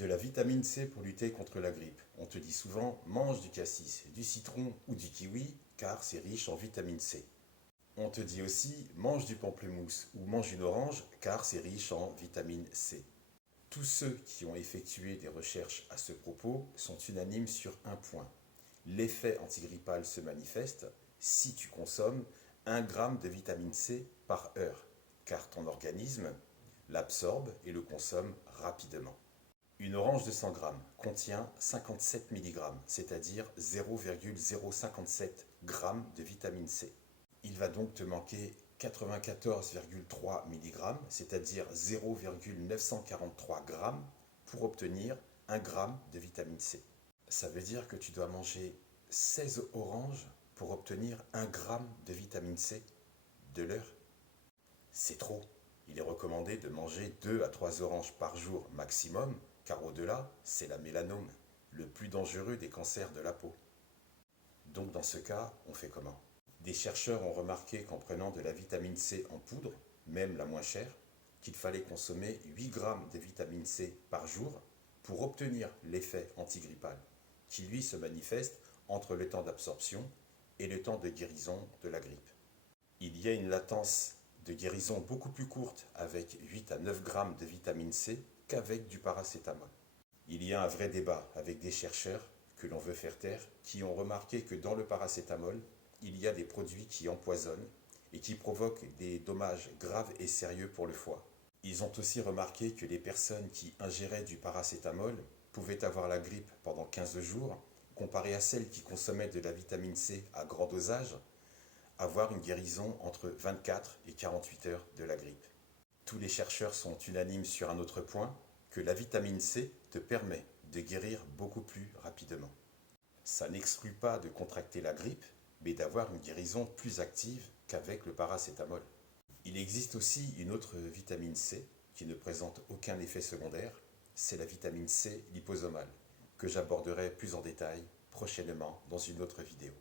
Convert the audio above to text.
De la vitamine C pour lutter contre la grippe. On te dit souvent mange du cassis, du citron ou du kiwi car c'est riche en vitamine C. On te dit aussi mange du pamplemousse ou mange une orange car c'est riche en vitamine C. Tous ceux qui ont effectué des recherches à ce propos sont unanimes sur un point. L'effet antigrippal se manifeste si tu consommes 1 gramme de vitamine C par heure, car ton organisme l'absorbe et le consomme rapidement. Une orange de 100 grammes contient 57 mg, c'est-à-dire 0,057 g de vitamine C. Il va donc te manquer 94,3 mg, c'est-à-dire 0,943 g, pour obtenir 1 g de vitamine C. Ça veut dire que tu dois manger 16 oranges pour obtenir 1 g de vitamine C de l'heure. C'est trop. Il est recommandé de manger 2 à 3 oranges par jour maximum, car au-delà, c'est la mélanome, le plus dangereux des cancers de la peau. Donc dans ce cas, on fait comment? Des chercheurs ont remarqué qu'en prenant de la vitamine C en poudre, même la moins chère, qu'il fallait consommer 8 grammes de vitamine C par jour pour obtenir l'effet antigrippal, qui lui se manifeste entre le temps d'absorption et le temps de guérison de la grippe. Il y a une latence de guérison beaucoup plus courte avec 8 à 9 grammes de vitamine C qu'avec du paracétamol. Il y a un vrai débat avec des chercheurs que l'on veut faire taire qui ont remarqué que dans le paracétamol, il y a des produits qui empoisonnent et qui provoquent des dommages graves et sérieux pour le foie. Ils ont aussi remarqué que les personnes qui ingéraient du paracétamol pouvaient avoir la grippe pendant 15 jours, comparé à celles qui consommaient de la vitamine C à grand dosage, avoir une guérison entre 24 et 48 heures de la grippe. Tous les chercheurs sont unanimes sur un autre point, que la vitamine C te permet de guérir beaucoup plus rapidement. Ça n'exclut pas de contracter la grippe, mais d'avoir une guérison plus active qu'avec le paracétamol. Il existe aussi une autre vitamine C qui ne présente aucun effet secondaire, c'est la vitamine C liposomale, que j'aborderai plus en détail prochainement dans une autre vidéo.